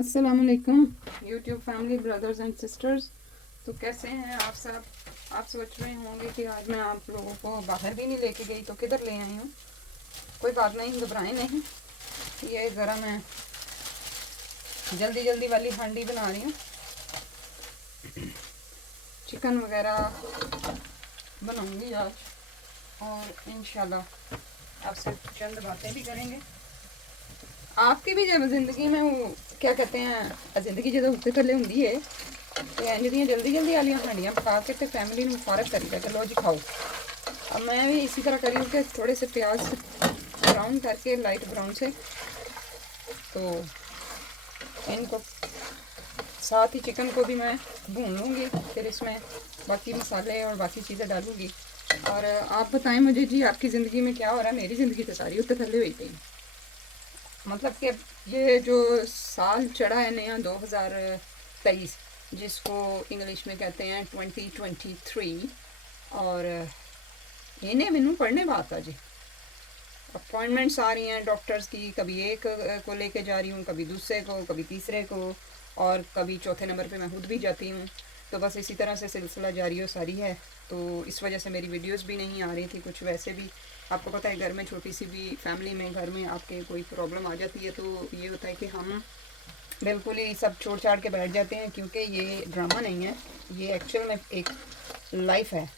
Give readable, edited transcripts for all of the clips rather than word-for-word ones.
अस्सलामुअलैकुम YouTube family brothers and sisters. तो कैसे हैं आप सब। आप सोच रहे होंगे कि आज मैं आप लोगों को बाहर भी नहीं लेके गई तो किधर ले आई हूँ। कोई बात नहीं, घबराएं नहीं। ये ज़रा मैं जल्दी जल्दी वाली हांडी बना रही हूँ। चिकन वगैरह बनाऊंगी आज, और इंशाल्लाह आपसे चंद बातें भी करेंगे। आपकी भी जब जिंदगी में वो क्या कहते हैं, जिंदगी जो उत्ते थले होंगी है तो इंज दियां जल्दी जल्दी वाली हांडियां पका के तो फैमिली में फारग करी कि लो जी खाओ। अब मैं भी इसी तरह करी हूँ कि थोड़े से प्याज ब्राउन करके, लाइट ब्राउन से, तो इनको साथ ही चिकन को भी मैं भून लूँगी, फिर इसमें बाकी मसाले और बाकी चीज़ें डालूँगी। और आप बताएं मुझे जी, आपकी ज़िंदगी में क्या हो रहा है। मेरी ज़िंदगी तो सारी उत्ते थले हुई गई। मतलब कि ये जो साल चढ़ा है नया 2023, जिसको इंग्लिश में कहते हैं 2023, और इन्हें मैनू पढ़ने बात है जी। अपॉइंटमेंट्स आ रही हैं डॉक्टर्स की, कभी एक को लेके जा रही हूँ, कभी दूसरे को, कभी तीसरे को, और कभी चौथे नंबर पे मैं खुद भी जाती हूँ। तो बस इसी तरह से सिलसिला जारी व सारी है। तो इस वजह से मेरी वीडियोस भी नहीं आ रही थी कुछ। वैसे भी आपको पता है, घर में छोटी सी भी फैमिली में, घर में आपके कोई प्रॉब्लम आ जाती है तो ये होता है कि हम बिल्कुल ही सब छोड़ छाड़ के बैठ जाते हैं, क्योंकि ये ड्रामा नहीं है, ये एक्चुअल में एक लाइफ है।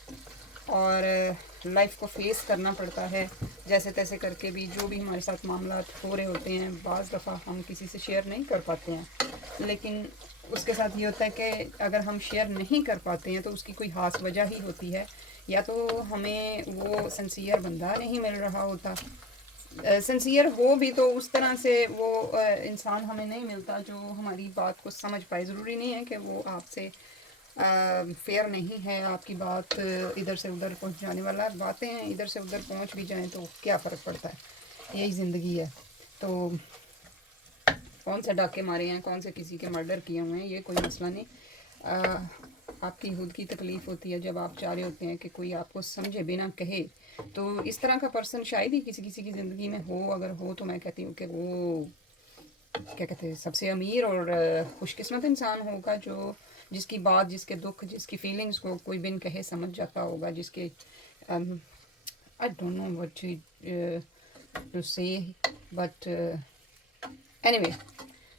और लाइफ को फेस करना पड़ता है जैसे तैसे करके भी। जो भी हमारे साथ मामला हो रहे होते हैं, बाज़ दफ़ा हम किसी से शेयर नहीं कर पाते हैं, लेकिन उसके साथ ये होता है कि अगर हम शेयर नहीं कर पाते हैं तो उसकी कोई ख़ास वजह ही होती है, या तो हमें वो सिंसियर बंदा नहीं मिल रहा होता। सिंसियर हो भी तो उस तरह से वो इंसान हमें नहीं मिलता जो हमारी बात को समझ पाए। ज़रूरी नहीं है कि वो आपसे फेयर नहीं है, आपकी बात इधर से उधर पहुंचाने वाला। बातें इधर से उधर पहुंच भी जाएं तो क्या फ़र्क पड़ता है, यही ज़िंदगी है। तो कौन से डाके मारे हैं, कौन से किसी के मर्डर किए हुए हैं, ये कोई मसला नहीं। आपकी खुद की तकलीफ़ होती है जब आप चाह रहे होते हैं कि कोई आपको समझे बिना कहे। तो इस तरह का पर्सन शायद ही किसी किसी की ज़िंदगी में हो। अगर हो तो मैं कहती हूँ कि वो क्या कहते हैं, सबसे अमीर और खुशकिस्मत इंसान होगा, जो जिसकी बात, जिसके दुख, जिसकी फीलिंग्स को कोई बिन कहे समझ जाता होगा, जिसके I don't know what to say, but anyway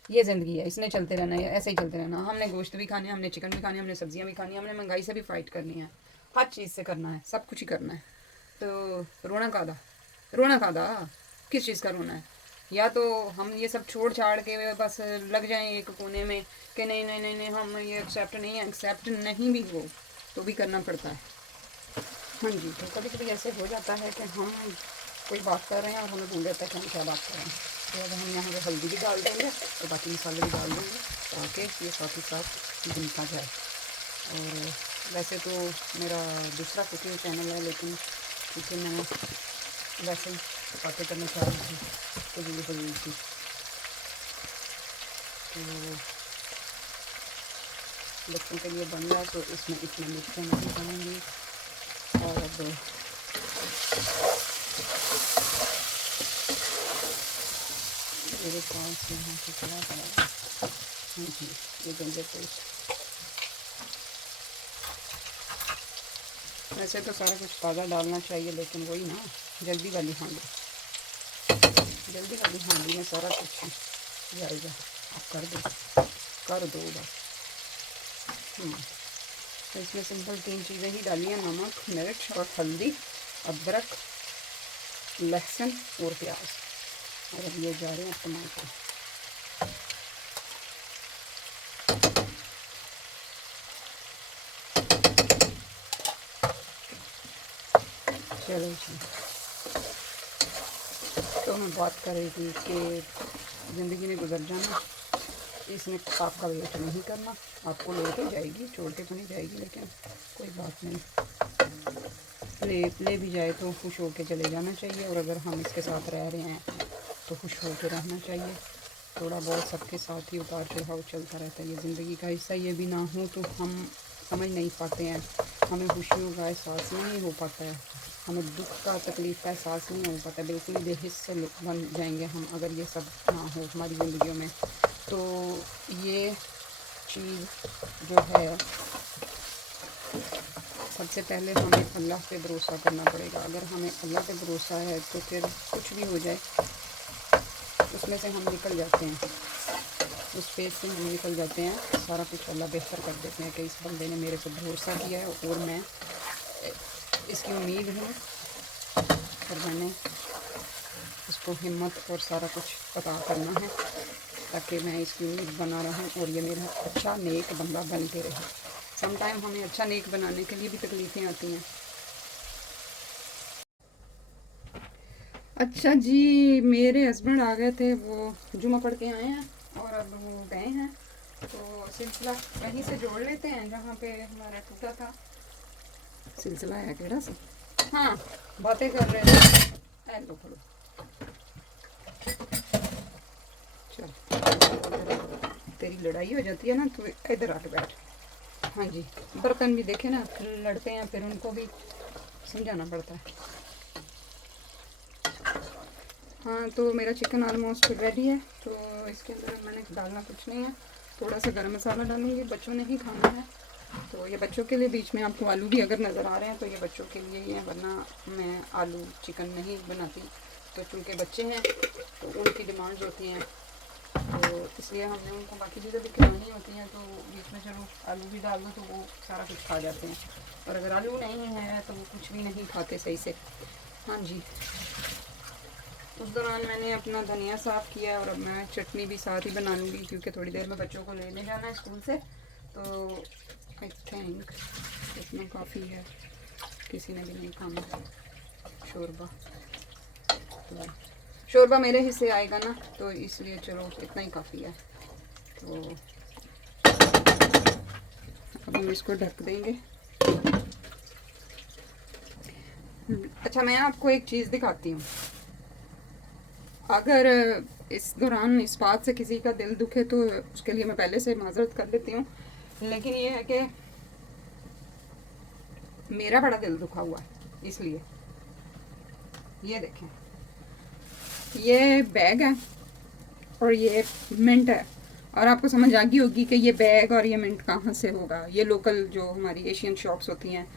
ये ज़िंदगी है, इसने चलते रहना है, ऐसे ही चलते रहना। हमने गोश्त भी खाने, हमने चिकन भी खाने, हमने सब्जियां भी खानी, हमने महंगाई से भी फ़ाइट करनी है, हर चीज़ से करना है, सब कुछ ही करना है। तो रोना कादा किस चीज़ का रोना है। या तो हम ये सब छोड़ छाड़ के बस लग जाएं एक कोने में कि नहीं नहीं नहीं नहीं, हम ये एक्सेप्ट नहीं है। एक्सेप्ट नहीं भी हो तो भी करना पड़ता है। हाँ जी, तो कभी कभी ऐसे हो जाता है कि हम कोई बात कर रहे हैं और हमें भूल जाता है कि हम क्या बात कर रहे हैं। तो अब हम यहाँ पे हल्दी भी डाल देंगे और बाकी मसाले भी डाल देंगे ताकि ये साथ ही साथ बनता जाए। और वैसे तो मेरा दूसरा कुकिंग चैनल है, लेकिन क्योंकि मैं वैसे ही बातें करना चाह रही थी फजूल थी, तो बच्चों के लिए बन रहा है तो इसमें इतने मिर्चें नहीं डालेंगी। और अब मेरे पास यहाँ से चला पड़ा। हाँ जी, ये गंजे पेस्ट। वैसे तो सारा कुछ ताज़ा डालना चाहिए, लेकिन वही ना, जल्दी वाली हांडी में सारा कुछ जाएगा। आप कर दो बस। तो इसमें सिंपल 3 चीज़ें ही डाली हैं, नमक, मिर्च और हल्दी, अदरक, लहसुन और प्याज। और अब ये जा रहे हैं टमाटर। चलो जी, तो मैं बात कर रही थी कि ज़िंदगी में गुजर जाना, इसमें आपका वेट नहीं करना। आपको ले तो जाएगी, छोड़ के तो नहीं जाएगी, लेकिन कोई बात नहीं, ले भी जाए तो खुश हो के चले जाना चाहिए। और अगर हम इसके साथ रह रहे हैं तो खुश हो के रहना चाहिए। थोड़ा बहुत सबके साथ ही उतार चढ़ाव चलता रहता है, ये ज़िंदगी का हिस्सा। ये भी ना हो तो हम समझ नहीं पाते हैं, हमें खुशियों का एहसास नहीं हो पाता है, हमें दुख का, तकलीफ़ का एहसास नहीं हो पाता। बिल्कुल बेहिस से बन जाएंगे हम अगर ये सब ना हो हमारी ज़िंदगियों में। तो ये चीज़ जो है, सबसे पहले हमें अल्लाह पे भरोसा करना पड़ेगा। अगर हमें अल्लाह पे भरोसा है तो फिर कुछ भी हो जाए उसमें से हम निकल जाते हैं, उस पेज से हम निकल जाते हैं। सारा कुछ अल्लाह बेहतर कर देते हैं कि इस बंदे ने मेरे पे भरोसा किया है और मैं इसकी उम्मीद हूँ और मैंने इसको हिम्मत और सारा कुछ अता करना है ताकि मैं इसकी उम्मीद बना रहूँ और ये मेरा अच्छा नेक बंदा बन के रहे। सम टाइम हमें अच्छा नेक बनाने के लिए भी तकलीफ़ें आती हैं। अच्छा जी, मेरे हस्बैंड आ गए थे, वो जुमा पढ़ के आए हैं और अब वो गए हैं, तो सिलसिला वहीं से जोड़ लेते हैं जहाँ पे हमारा टूटा था। सिलसिला है केड़ा सी? हाँ, बातें कर रहे थे। लो खड़ो, चल तेरी लड़ाई हो जाती है ना तो इधर आके बैठ। हाँ जी, बर्तन भी देखे ना लड़ते हैं, फिर उनको भी समझाना पड़ता है। हाँ, तो मेरा चिकन ऑलमोस्ट रेडी है, तो इसके अंदर मैंने डालना कुछ नहीं है, थोड़ा सा गरम मसाला डालूंगी। बच्चों ने ही खाना है तो ये बच्चों के लिए, बीच में आपको आलू भी अगर नज़र आ रहे हैं तो ये बच्चों के लिए ही है, वरना मैं आलू चिकन नहीं बनाती। तो चूँकि बच्चे हैं तो उनकी डिमांड्स होती हैं, तो इसलिए हमने उनको बाकी चीज़ें भी खिलानी होती हैं, तो बीच में चलो आलू भी डाल दो तो वो सारा कुछ खा जाते हैं, और अगर आलू नहीं है तो वो कुछ भी नहीं खाते सही से। हाँ जी, उस दौरान मैंने अपना धनिया साफ़ किया और अब मैं चटनी भी साथ ही बना लूँगी क्योंकि थोड़ी देर में बच्चों को लेने जाना है स्कूल से। तो आई थिंक इतना काफ़ी है, किसी ने भी नहीं खाना शोरबा, तो शोरबा मेरे हिस्से आएगा ना, तो इसलिए चलो इतना ही काफ़ी है। तो अब हम इसको ढक देंगे। अच्छा, मैं आपको एक चीज़ दिखाती हूँ। अगर इस दौरान इस बात से किसी का दिल दुखे तो उसके लिए मैं पहले से माजरत कर लेती हूँ, लेकिन ये है कि मेरा बड़ा दिल दुखा हुआ है। इसलिए ये देखें, ये बैग है और ये मिंट है, और आपको समझ आ गई होगी कि ये बैग और ये मिंट कहाँ से होगा। ये लोकल जो हमारी एशियन शॉप्स होती हैं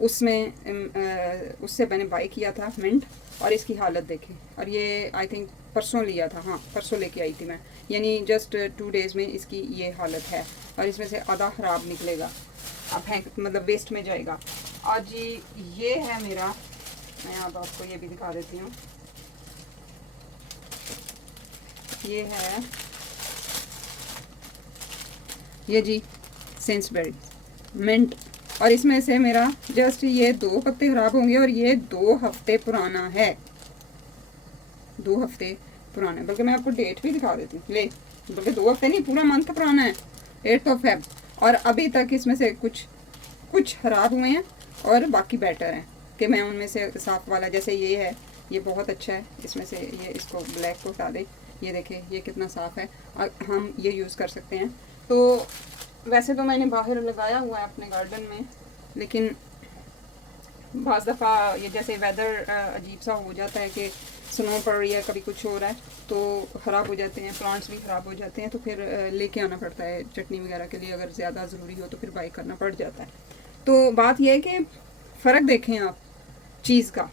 उसमें उससे मैंने बाई किया था मिंट, और इसकी हालत देखें। और ये आई थिंक परसों लिया था, हाँ परसों लेके आई थी मैं, यानी जस्ट 2 डेज़ में इसकी ये हालत है, और इसमें से आधा ख़राब निकलेगा, अब है मतलब वेस्ट में जाएगा। आज ये है मेरा, मैं अब आपको ये भी दिखा देती हूँ। ये है ये जी सेंसबेरी मिंट, और इसमें से मेरा जस्ट ये 2 पत्ते ख़राब होंगे और ये 2 हफ्ते पुराना है, 2 हफ्ते पुराना है। बल्कि मैं आपको डेट भी दिखा देती हूँ, ले, बल्कि 2 हफ्ते नहीं, पूरा मंथ पुराना है, 8 फेब। और अभी तक इसमें से कुछ ख़राब हुए हैं और बाकी बेटर हैं कि मैं उनमें से साफ़ वाला, जैसे ये है, ये बहुत अच्छा है। इसमें से ये इसको ब्लैक को हटा दे, ये देखें ये कितना साफ़ है और हम ये यूज़ कर सकते हैं। तो वैसे तो मैंने बाहर लगाया हुआ है अपने गार्डन में, लेकिन बाज़ दफ़ा ये जैसे वेदर अजीब सा हो जाता है कि स्नो पड़ रही है, कभी कुछ हो रहा है, तो ख़राब हो जाते हैं, प्लांट्स भी ख़राब हो जाते हैं, तो फिर लेके आना पड़ता है चटनी वगैरह के लिए। अगर ज़्यादा ज़रूरी हो तो फिर बाई करना पड़ जाता है। तो बात यह है कि फ़र्क देखें आप चीज़ का,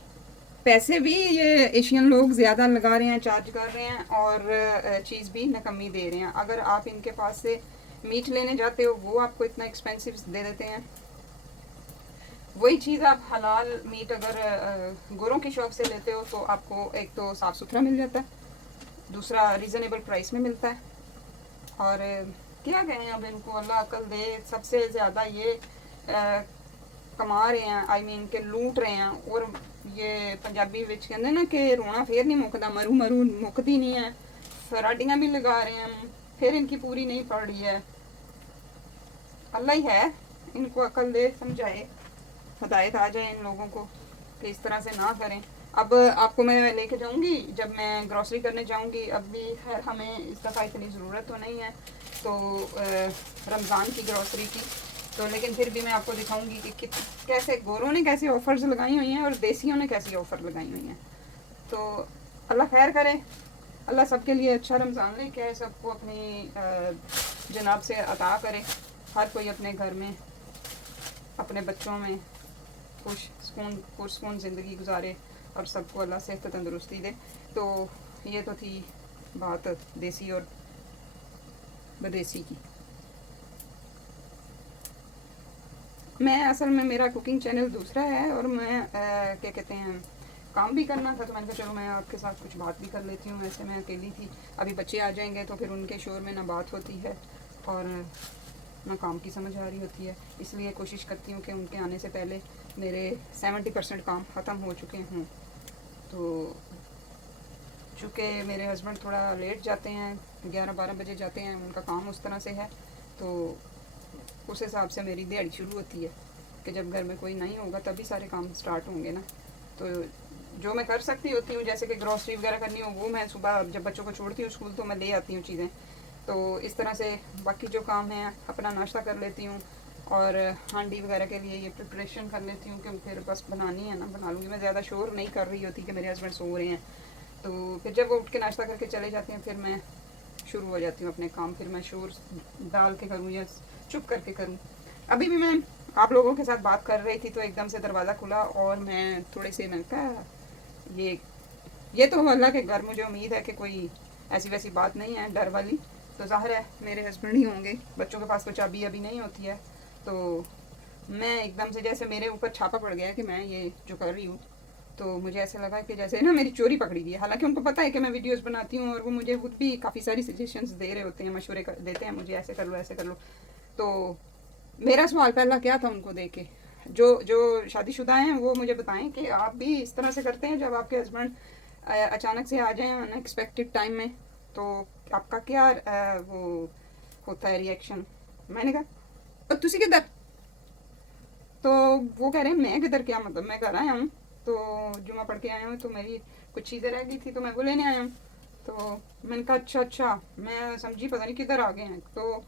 पैसे भी ये एशियन लोग ज़्यादा लगा रहे हैं, चार्ज कर रहे हैं, और चीज़ भी नकम्मी दे रहे हैं। अगर आप इनके पास से मीट लेने जाते हो वो आपको इतना एक्सपेंसिव दे देते हैं, वही चीज़ आप हलाल मीट अगर गोरों की शॉप से लेते हो तो आपको एक तो साफ़ सुथरा मिल जाता है, दूसरा रीज़नेबल प्राइस में मिलता है। और क्या कहें, अब इनको अल्लाह अकल दे। सबसे ज़्यादा ये कमा रहे हैं, आई मीन के लूट रहे हैं। और ये पंजाबी विच कहते ना कि रोना फिर नहीं मुकदा, मरू मरू मुकदी नहीं है। फराडियाँ भी लगा रहे हैं, फिर इनकी पूरी नहीं पड़ रही है। अल्लाह ही है, इनको अकल दे, समझाए, हदायत आ जाए इन लोगों को कि इस तरह से ना करें। अब आपको मैं लेके जाऊंगी जब मैं ग्रॉसरी करने जाऊंगी। अब भी खैर हमें इस दफ़ा इतनी ज़रूरत तो नहीं है, तो रमज़ान की ग्रॉसरी की, तो लेकिन फिर भी मैं आपको दिखाऊंगी कि कैसे गोरों ने कैसे ऑफ़र्स लगाई हुई हैं और देसियों ने कैसी ऑफ़र लगाई हुई हैं। तो अल्लाह खैर करे, अल्लाह सबके लिए अच्छा रमज़ान लेके आए, सबको अपनी जनाब से अता करे, हर कोई अपने घर में अपने बच्चों में पुरसकून ज़िंदगी गुजारे और सबको अल्लाह सेहत तंदुरुस्ती दे। तो ये तो थी बात देसी और बदेसी की। मैं असल में मेरा कुकिंग चैनल दूसरा है और मैं क्या कहते हैं काम भी करना था, तो मैंने कहा चलो मैं आपके साथ कुछ बात भी कर लेती हूँ। वैसे मैं अकेली थी, अभी बच्चे आ जाएंगे तो फिर उनके शोर में ना बात होती है और ना काम की समझ आ रही होती है, इसलिए कोशिश करती हूँ कि उनके आने से पहले मेरे 70% काम ख़त्म हो चुके हों। तो चूँकि मेरे हस्बैंड थोड़ा लेट जाते हैं, 11-12 बजे जाते हैं, उनका काम उस तरह से है, तो उस हिसाब से मेरी दिहाड़ी शुरू होती है कि जब घर में कोई नहीं होगा तभी सारे काम स्टार्ट होंगे ना। तो जो मैं कर सकती होती हूँ, जैसे कि ग्रॉसरी वगैरह करनी हो, वो मैं सुबह जब बच्चों को छोड़ती हूँ स्कूल तो मैं ले आती हूँ चीज़ें। तो इस तरह से बाकी जो काम है अपना नाश्ता कर लेती हूँ और हांडी वगैरह के लिए ये प्रिपरेशन कर लेती हूँ कि फिर बस बनानी है ना, बना लूँगी। मैं ज़्यादा शोर नहीं कर रही होती कि मेरे हस्बैंड सो रहे हैं, तो फिर जब वो उठ के नाश्ता करके चले जाते हैं फिर मैं शुरू हो जाती हूँ अपने काम। फिर मैं शोर डाल के करूँ या चुप करके करूँ। अभी भी मैं आप लोगों के साथ बात कर रही थी तो एकदम से दरवाज़ा खुला और मैं थोड़े से मैंने कहा ये तो अल्लाह के घर, मुझे उम्मीद है कि कोई ऐसी वैसी बात नहीं है डर वाली। तो ज़ाहिर है मेरे हस्बैंड ही होंगे, बच्चों के पास तो चाबी अभी नहीं होती है। तो मैं एकदम से जैसे मेरे ऊपर छापा पड़ गया कि मैं ये जो कर रही हूँ, तो मुझे ऐसा लगा कि जैसे ना मेरी चोरी पकड़ी गई है। हालांकि उनको पता है कि मैं वीडियोस बनाती हूँ और वो मुझे खुद भी काफ़ी सारी सजेशंस दे रहे होते हैं, मशवरे देते हैं मुझे, ऐसे कर लो ऐसे कर लो। तो मेरा सवाल पहला क्या था उनको देख के, जो जो शादीशुदा हैं वो मुझे बताएं कि आप भी इस तरह से करते हैं जब आपके हस्बैंड अचानक से आ जाएं अनएक्सपेक्टेड टाइम में, तो आपका क्या वो होता है रिएक्शन। मैंने कहा और तुसी किधर, तो वो कह रहे हैं मैं किधर, क्या मतलब मैं घर आया हूँ, तो जुमा पढ़ के आया हूँ, तो मेरी कुछ चीज़ें रह गई थी तो मैं वो लेने आया हूँ। तो मैंने कहा अच्छा मैं समझी पता नहीं किधर आ गए हैं। तो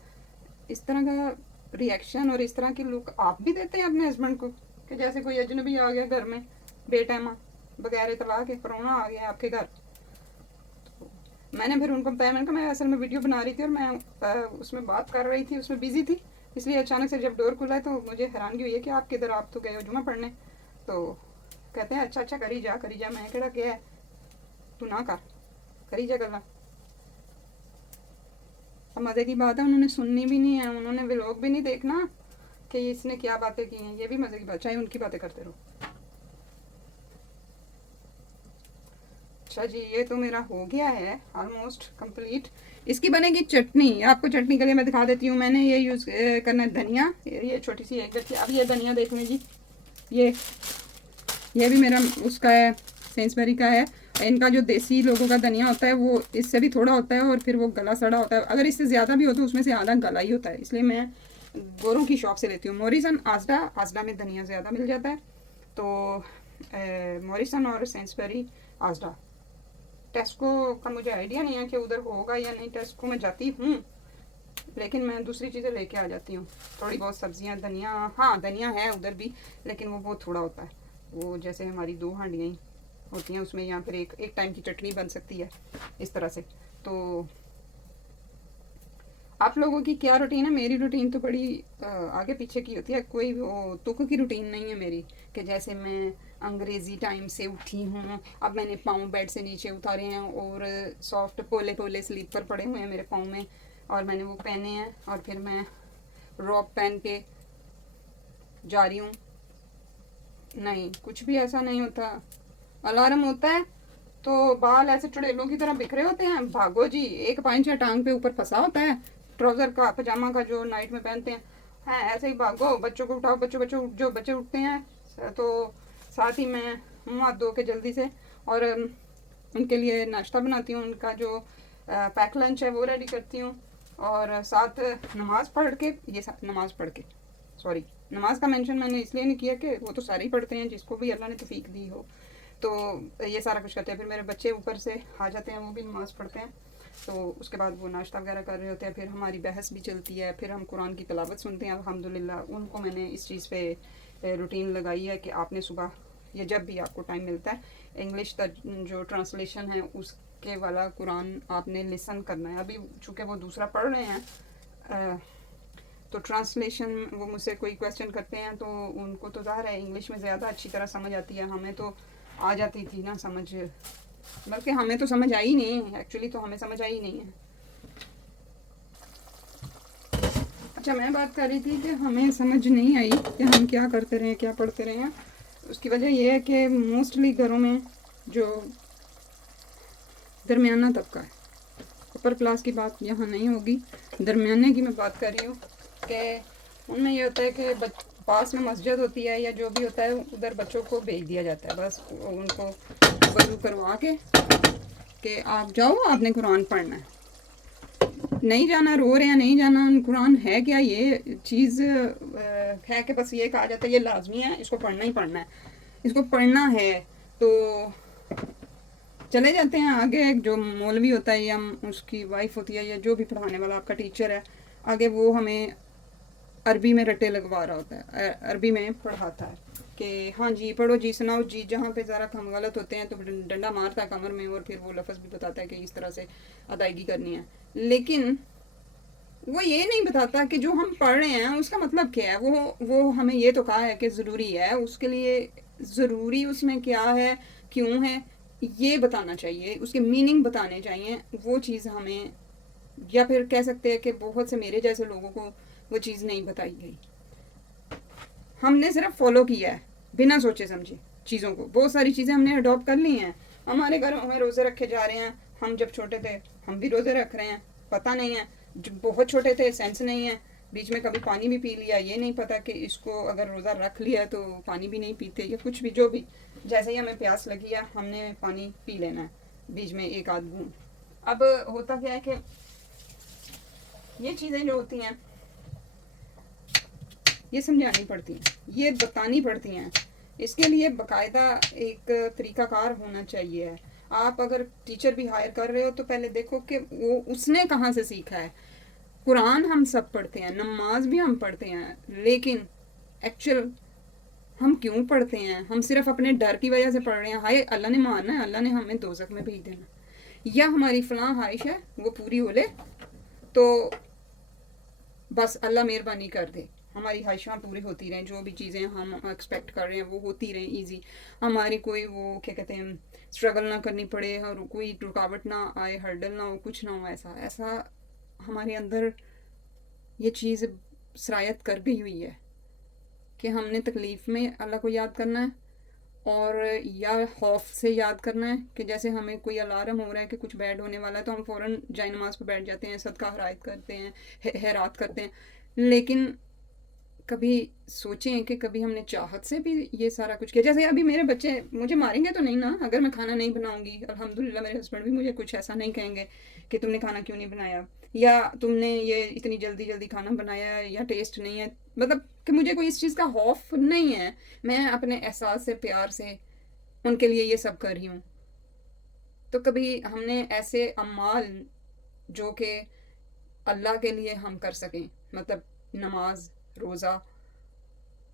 इस तरह का रिएक्शन और इस तरह की लुक आप भी देते हैं अपने हस्बैंड को कि जैसे कोई अजनबी आ गया घर में बेटैमा बगैर इतला के, परौना आ गया आपके घर। तो मैंने फिर उनको बताया, मैंने कहा मैं असल में वीडियो बना रही थी और मैं उसमें बात कर रही थी, उसमें बिजी थी, इसलिए अचानक से जब डोर खुला है तो मुझे हैरानगी हुई है कि आप किधर, आप तो गए हो जुमा पढ़ने। तो कहते हैं अच्छा करी जा। मैं कहड़ा क्या है तू ना कर, करी जा गल्ला। अब मज़े की बात है उन्होंने सुननी भी नहीं है, उन्होंने व्लॉग भी नहीं देखना कि इसने क्या बातें की हैं, ये भी मज़े की बात, चाहे उनकी बातें करते रहो। अच्छा जी, ये तो मेरा हो गया है ऑलमोस्ट कंप्लीट। इसकी बनेगी चटनी, आपको चटनी के लिए मैं दिखा देती हूँ। मैंने ये यूज़ करना है धनिया, ये छोटी सी एक गट्ठी। अब ये धनिया देख लें जी, ये भी मेरा उसका है, सेंसबरी का है। इनका जो देसी लोगों का धनिया होता है वो इससे भी थोड़ा होता है और फिर वो गला सड़ा होता है, अगर इससे ज़्यादा भी हो तो उसमें से आधा गला ही होता है, इसलिए मैं गोरों की शॉप से लेती हूँ। मॉरिसन आजडा में धनिया ज़्यादा मिल जाता है, तो मॉरिसन और सेंसबरी आजडा। टेस्को का मुझे आइडिया नहीं है कि उधर होगा या नहीं, टेस्को में जाती हूँ लेकिन मैं दूसरी चीज़ें लेके आ जाती हूँ, थोड़ी बहुत सब्जियाँ, धनिया, हाँ धनिया है उधर भी लेकिन वो बहुत थोड़ा होता है, वो जैसे हमारी 2 हांडियाँ ही होती हैं उसमें, यहाँ फिर एक टाइम की चटनी बन सकती है इस तरह से। तो आप लोगों की क्या रूटीन है? मेरी रूटीन तो बड़ी आगे पीछे की होती है, कोई वो तुक की रूटीन नहीं है मेरी कि जैसे मैं अंग्रेज़ी टाइम से उठी हूँ, अब मैंने पाँव बेड से नीचे उतारे हैं और सॉफ्ट पोले पोले स्लीपर पड़े हुए हैं मेरे पाँव में और मैंने वो पहने हैं और फिर मैं रॉब पहन के जा रही हूँ। नहीं, कुछ भी ऐसा नहीं होता। अलार्म होता है तो बाल ऐसे चुड़ैलों की तरह बिखरे होते हैं, भागो जी, एक पांचा टांग पे ऊपर फंसा होता है, ट्राउजर का पजामा का जो नाइट में पहनते हैं ऐसे ही भागो, बच्चों को उठाओ, जो बच्चे उठते हैं तो साथ ही मैं मुँह हाथ धो के जल्दी से और उनके लिए नाश्ता बनाती हूँ, उनका जो पैक लंच है वो रेडी करती हूँ और साथ नमाज पढ़ के, नमाज पढ़ के, सॉरी नमाज का मेंशन मैंने इसलिए नहीं किया कि वो तो सारे ही पढ़ते हैं जिसको भी अल्लाह ने तौफीक दी हो, तो ये सारा कुछ करते हैं। फिर मेरे बच्चे ऊपर से आ जाते हैं, वो भी नमाज़ पढ़ते हैं, तो उसके बाद वो नाश्ता वगैरह कर रहे होते हैं, फिर हमारी बहस भी चलती है, फिर हम कुरान की तिलावत सुनते हैं अल्हम्दुलिल्लाह। उनको मैंने इस चीज़ पे रूटीन लगाई है कि आपने सुबह या जब भी आपको टाइम मिलता है इंग्लिश जो ट्रांसलेशन है के वाला कुरान आपने लिसन करना है। अभी चूँकि वो दूसरा पढ़ रहे हैं तो ट्रांसलेशन वो मुझसे कोई क्वेश्चन करते हैं तो उनको तो ज़ाहिर है इंग्लिश में ज़्यादा अच्छी तरह समझ आती है, हमें तो आ जाती थी ना समझ, बल्कि हमें तो समझ आई नहीं, एक्चुअली तो हमें समझ आई नहीं है। अच्छा, मैं बात कर रही थी कि हमें समझ नहीं आई कि हम क्या करते रहे, क्या पढ़ते रहे हैं। उसकी वजह यह है कि मोस्टली घरों में जो दरमियाना तबका है, ऊपर क्लास की बात यहाँ नहीं होगी, दरमियाने की मैं बात कर रही हूँ कि उनमें ये होता है कि पास में मस्जिद होती है या जो भी होता है उधर बच्चों को भेज दिया जाता है, बस उनको वज़ू करवा के कि आप जाओ, आपने कुरान पढ़ना है। नहीं जाना, रो रहे हैं नहीं जाना, कुरान है क्या ये चीज़ है कि बस ये कहा जाता है ये लाजमी है, इसको पढ़ना ही पढ़ना है, इसको पढ़ना है, तो चले जाते हैं आगे। जो मौलवी होता है या उसकी वाइफ होती है या जो भी पढ़ाने वाला आपका टीचर है, आगे वो हमें अरबी में रट्टे लगवा रहा होता है, अरबी में पढ़ाता है कि हाँ जी पढ़ो जी, सुनाओ जी, जहाँ पे ज़रा हम गलत होते हैं तो डंडा मारता है कमर में और फिर वो लफ्ज़ भी बताता है कि इस तरह से अदायगी करनी है। लेकिन वो ये नहीं बताता कि जो हम पढ़ रहे हैं उसका मतलब क्या है। वो हमें ये तो कहा है कि ज़रूरी है, उसके लिए ज़रूरी उसमें क्या है, क्यों है, ये बताना चाहिए, उसके मीनिंग बताने चाहिए, वो चीज़ हमें, या फिर कह सकते हैं कि बहुत से मेरे जैसे लोगों को वो चीज़ नहीं बताई गई। हमने सिर्फ फॉलो किया है बिना सोचे समझे चीज़ों को, बहुत सारी चीज़ें हमने अडॉप्ट कर ली हैं। हमारे घरों में रोज़े रखे जा रहे हैं, हम जब छोटे थे हम भी रोज़े रख रहे हैं, पता नहीं है, जब बहुत छोटे थे सेंस नहीं है, बीच में कभी पानी भी पी लिया, ये नहीं पता कि इसको अगर रोज़ा रख लिया तो पानी भी नहीं पीते या कुछ भी, जो भी, जैसे ही हमें प्यास लगी है हमने पानी पी लेना है बीच में एक आध बूंद। अब होता क्या है कि ये चीज़ें जो होती हैं ये समझानी पड़ती हैं, ये बतानी पड़ती हैं, इसके लिए बाकायदा एक तरीकाकार होना चाहिए। आप अगर टीचर भी हायर कर रहे हो तो पहले देखो कि वो उसने कहाँ से सीखा है। कुरान हम सब पढ़ते हैं, नमाज भी हम पढ़ते हैं, लेकिन एक्चुअल हम क्यों पढ़ते हैं? हम सिर्फ अपने डर की वजह से पढ़ रहे हैं, हाय अल्लाह ने मारना है, अल्लाह ने हमें दोज़ख में भेज देना, या हमारी फलां ख्वाहिश है वो पूरी हो ले तो बस अल्लाह मेहरबानी कर दे, हमारी ख्वाहिशां पूरी होती रहें, जो भी चीज़ें हम एक्सपेक्ट कर रहे हैं वो होती रहें ईजी, हमारी कोई वो क्या कहते हैं स्ट्रगल ना करनी पड़े और कोई रुकावट ना आए, हर्डल ना हो, कुछ ना हो, ऐसा ऐसा हमारे अंदर ये चीज़ सरायत कर गई हुई है कि हमने तकलीफ़ में अल्लाह को याद करना है और या खौफ से याद करना है कि जैसे हमें कोई अलार्म हो रहा है कि कुछ बैड होने वाला है तो हम फ़ौरन जाए नमाज पर बैठ जाते हैं, सदका खैरात करते हैं, खैरात करते हैं। लेकिन कभी सोचें कि कभी हमने चाहत से भी ये सारा कुछ किया। जैसे अभी मेरे बच्चे मुझे मारेंगे तो नहीं ना अगर मैं खाना नहीं बनाऊंगी, अल्हम्दुलिल्लाह मेरे हस्बैंड भी मुझे कुछ ऐसा नहीं कहेंगे कि तुमने खाना क्यों नहीं बनाया या तुमने ये इतनी जल्दी जल्दी खाना बनाया या टेस्ट नहीं है, मतलब कि मुझे कोई इस चीज़ का खौफ नहीं है। मैं अपने एहसास से प्यार से उनके लिए ये सब कर रही हूँ। तो कभी हमने ऐसे अमाल जो कि अल्लाह के लिए हम कर सकें, मतलब नमाज, रोज़ा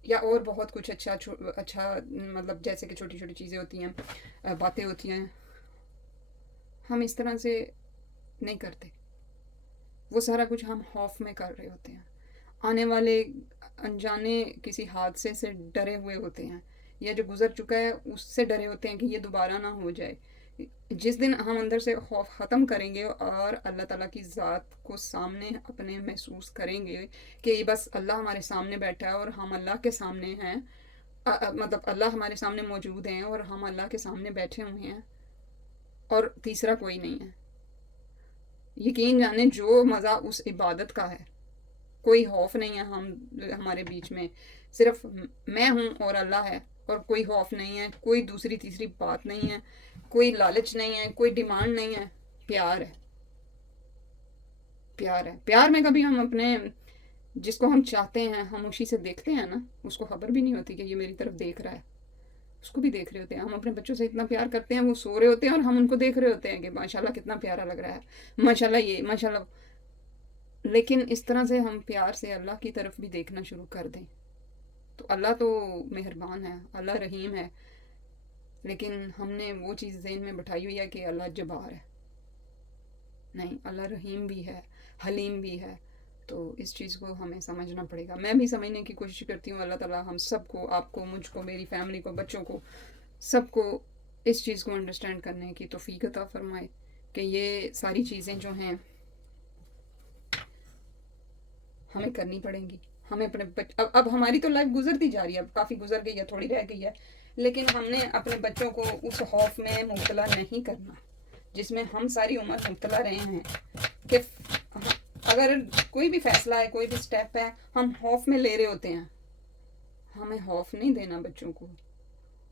या और बहुत कुछ अच्छा, मतलब जैसे कि छोटी छोटी चीज़ें होती हैं, बातें होती हैं, हम इस तरह से नहीं करते। वो सारा कुछ हम खौफ में कर रहे होते हैं, आने वाले अनजाने किसी हादसे से डरे हुए होते हैं या जो गुज़र चुका है उससे डरे होते हैं कि ये दोबारा ना हो जाए। जिस दिन हम अंदर से खौफ ख़त्म करेंगे और अल्लाह ताला की ज़ात को सामने अपने महसूस करेंगे कि बस अल्लाह हमारे सामने बैठा है और हम अल्लाह के सामने हैं, मतलब अल्लाह हमारे सामने मौजूद हैं और हम अल्लाह के सामने बैठे हुए हैं और तीसरा कोई नहीं है, यकीन जाने जो मज़ा उस इबादत का है, कोई खौफ नहीं है हम हमारे बीच में, सिर्फ मैं हूँ और अल्लाह है और कोई खौफ नहीं है, कोई दूसरी तीसरी बात नहीं है, कोई लालच नहीं है, कोई डिमांड नहीं है, प्यार है। प्यार है, प्यार में कभी हम अपने जिसको हम चाहते हैं हम उसी से देखते हैं ना, उसको खबर भी नहीं होती कि ये मेरी तरफ देख रहा है, उसको भी देख रहे होते हैं। हम अपने बच्चों से इतना प्यार करते हैं, वो सो रहे होते हैं और हम उनको देख रहे होते हैं कि माशाल्लाह कितना प्यारा लग रहा है, माशाल्लाह ये माशाल्लाह। लेकिन इस तरह से हम प्यार से अल्लाह की तरफ भी देखना शुरू कर दें तो अल्लाह तो मेहरबान है, अल्लाह रहीम है, लेकिन हमने वो चीज़ ज़हन में बिठाई हुई है कि अल्लाह जब्बार है, नहीं, अल्लाह रहीम भी है, हलीम भी है। तो इस चीज़ को हमें समझना पड़ेगा। मैं भी समझने की कोशिश करती हूँ। अल्लाह ताला हम सबको, आपको, मुझको, मेरी फैमिली को, बच्चों को, सबको इस चीज़ को अंडरस्टैंड करने की तौफीक अता फरमाए कि ये सारी चीज़ें जो हैं हमें करनी पड़ेंगी। हमें अपने अब हमारी तो लाइफ गुजरती जा रही है, अब काफ़ी गुजर गई है, थोड़ी रह गई है, लेकिन हमने अपने बच्चों को उस खौफ में मुब्तला नहीं करना जिसमें हम सारी उम्र मुब्तला रहे हैं कि अगर कोई भी फैसला है, कोई भी स्टेप है, हम खौफ में ले रहे होते हैं। हमें खौफ नहीं देना बच्चों को,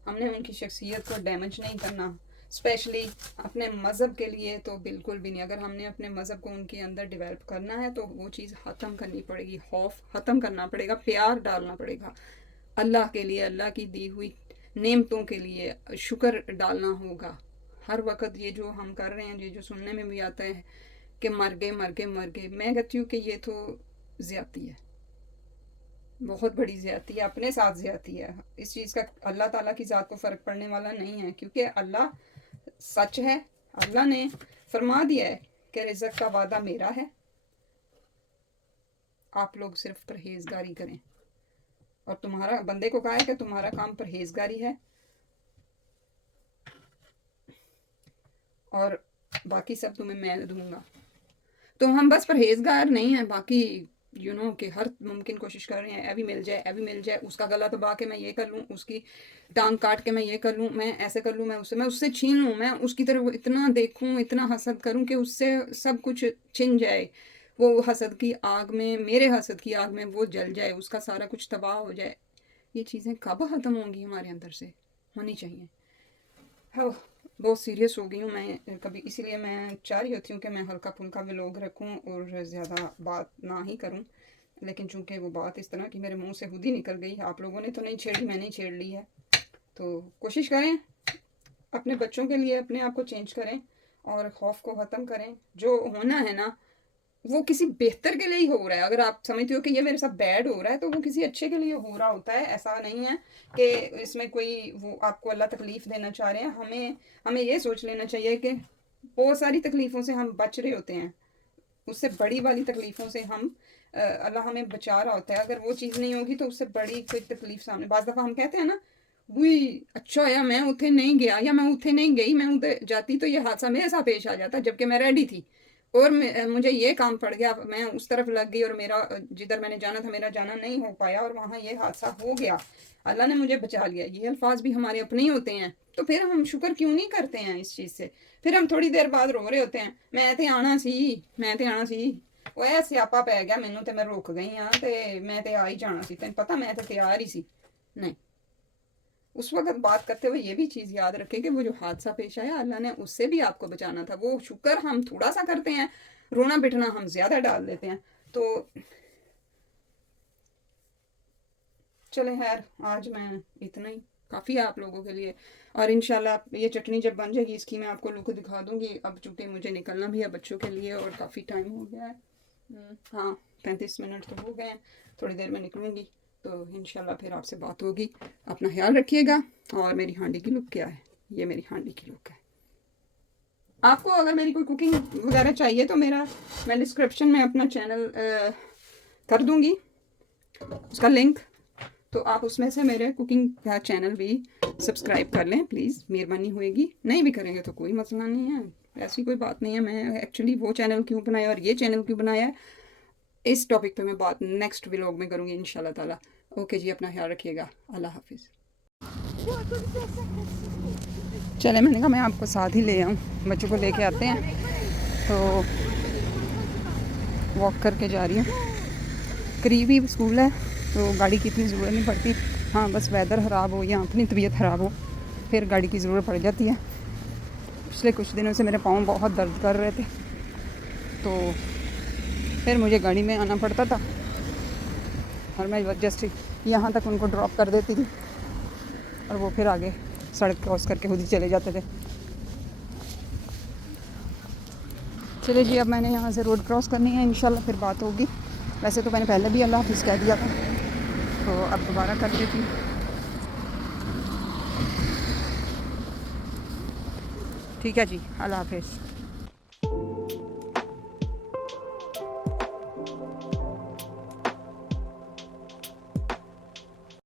हमने उनकी शख्सियत को डैमेज नहीं करना, स्पेशली अपने मज़हब के लिए तो बिल्कुल भी नहीं। अगर हमने अपने मज़हब को उनके अंदर डेवलप करना है तो वो चीज़ ख़त्म करनी पड़ेगी, खौफ ख़त्म करना पड़ेगा, प्यार डालना पड़ेगा अल्लाह के लिए, अल्लाह की दी हुई नेमतों के लिए शुक्र डालना होगा। हर वक्त ये जो हम कर रहे हैं, ये जो सुनने में भी आता है कि मर गए मर गए मर गए, मैं कहती हूँ कि ये तो ज़्यादती है, बहुत बड़ी ज़्यादती है, अपने साथ ज़्यादती है। इस चीज़ का अल्लाह ताला की ज़ात को फ़र्क पड़ने वाला नहीं है, क्योंकि अल्लाह सच है। अल्लाह ने फरमा दिया है कि रिज़्क़ का वादा मेरा है, आप लोग सिर्फ परहेज़गारी करें। और तुम्हारा, बंदे को कहा है कि तुम्हारा काम परहेज़गारी है और बाकी सब तुम्हें मैं दूंगा। तो हम बस परहेज़गार नहीं हैं, बाकी कि हर मुमकिन कोशिश कर रहे हैं, ए भी मिल जाए, ए भी मिल जाए, उसका गला दबा के मैं ये कर लूँ, उसकी टांग काट के मैं ये कर लूँ, मैं ऐसे कर लूँ, मैं उससे छीन लूँ, मैं उसकी तरफ इतना देखूँ, इतना हसद करूँ कि उससे सब कुछ छिन जाए, वो हसद की आग में, मेरे हसद की आग में वो जल जाए, उसका सारा कुछ तबाह हो जाए। ये चीज़ें कब ख़त्म होंगी हमारे अंदर से? होनी चाहिए। हाँ, बहुत सीरियस हो गई हूँ मैं कभी, इसीलिए मैं चाह रही होती हूँ कि मैं हल्का फुल्का व्लॉग रखूँ और ज़्यादा बात ना ही करूँ, लेकिन चूंकि वो बात इस तरह की मेरे मुंह से खुद ही निकल गई, आप लोगों ने तो नहीं छेड़ी, मैंने ही छेड़ ली है। तो कोशिश करें अपने बच्चों के लिए अपने आप को चेंज करें और खौफ को ख़त्म करें। जो होना है ना वो किसी बेहतर के लिए ही हो रहा है। अगर आप समझते हो कि ये मेरे साथ बैड हो रहा है तो वो किसी अच्छे के लिए हो रहा होता है। ऐसा नहीं है कि इसमें कोई वो आपको अल्लाह तकलीफ़ देना चाह रहे हैं। हमें ये सोच लेना चाहिए कि बहुत सारी तकलीफ़ों से हम बच रहे होते हैं, उससे बड़ी वाली तकलीफ़ों से हम अल्लाह हमें बचा रहा होता है। अगर वो चीज़ नहीं होगी तो उससे बड़ी कोई तकलीफ़ सामने, बाज़ दफ़ा हम कहते हैं ना, वही अच्छा या मैं उठे नहीं गया या मैं उठे नहीं गई, मैं उधर जाती तो ये हादसा मेरे साथ पेश आ जाता, जबकि मैं रेडी थी और मुझे ये काम पड़ गया, मैं उस तरफ लग गई और मेरा जिधर मैंने जाना था मेरा जाना नहीं हो पाया और वहाँ ये हादसा हो गया, अल्लाह ने मुझे बचा लिया। ये अल्फाज भी हमारे अपने ही होते हैं, तो फिर हम शुक्र क्यों नहीं करते हैं इस चीज़ से? फिर हम थोड़ी देर बाद रो रहे होते हैं, मैं तो आना सी वो ऐ स्यापा पै गया मैनू, तो मैं रुक गई हाँ, तो मैं तो आ ही जाना सी, तेन पता मैं तो तैयार ही सी। नहीं, उस वक्त बात करते हुए ये भी चीज़ याद रखें कि वो जो हादसा पेश आया अल्लाह ने उससे भी आपको बचाना था। वो शुक्र हम थोड़ा सा करते हैं, रोना पिटना हम ज़्यादा डाल देते हैं। तो चले खैर, आज मैं इतना ही काफ़ी है आप लोगों के लिए। और इंशाल्लाह ये चटनी जब बन जाएगी इसकी मैं आपको लुक दिखा दूँगी। अब चूँकि मुझे निकलना भी है बच्चों के लिए और काफ़ी टाइम हो गया है, हाँ 35 मिनट तो हो गए हैं, थोड़ी देर में निकलूँगी, तो इंशाल्लाह फिर आपसे बात होगी। अपना ख्याल रखिएगा। और मेरी हांडी की लुक क्या है, ये मेरी हांडी की लुक है। आपको अगर मेरी कोई कुकिंग वगैरह चाहिए तो मैं डिस्क्रिप्शन में अपना चैनल कर दूँगी उसका लिंक, तो आप उसमें से मेरे कुकिंग का चैनल भी सब्सक्राइब कर लें प्लीज़, मेहरबानी होएगी। नहीं भी करेंगे तो कोई मसला नहीं है, ऐसी कोई बात नहीं है। मैं एक्चुअली वो चैनल क्यों बनाया और ये चैनल क्यों बनाया है, इस टॉपिक पे मैं बात नेक्स्ट व्लॉग में करूँगी इंशाल्लाह ताला। ओके जी, अपना ख्याल रखिएगा, अल्लाह हाफिज़। चले, मैंने कहा मैं आपको साथ ही ले आऊँ, बच्चों को लेके आते हैं, तो वॉक करके जा रही हूँ। करीब ही स्कूल है तो गाड़ी की इतनी ज़रूरत नहीं पड़ती। हाँ, बस वेदर ख़राब हो या अपनी तबीयत ख़राब हो फिर गाड़ी की ज़रूरत पड़ जाती है। पिछले कुछ दिनों से मेरे पाँव बहुत दर्द कर रहे थे, तो फिर मुझे गाड़ी में आना पड़ता था और मैं जस्ट यहाँ तक उनको ड्रॉप कर देती थी और वो फिर आगे सड़क क्रॉस करके खुद ही चले जाते थे। चलिए जी, अब मैंने यहाँ से रोड क्रॉस करनी है, इंशाल्लाह फिर बात होगी। वैसे तो मैंने पहले भी अल्लाह हाफिज़ कह दिया था, तो अब दोबारा कर देती हूँ। ठीक है जी, अल्लाह हाफिज़।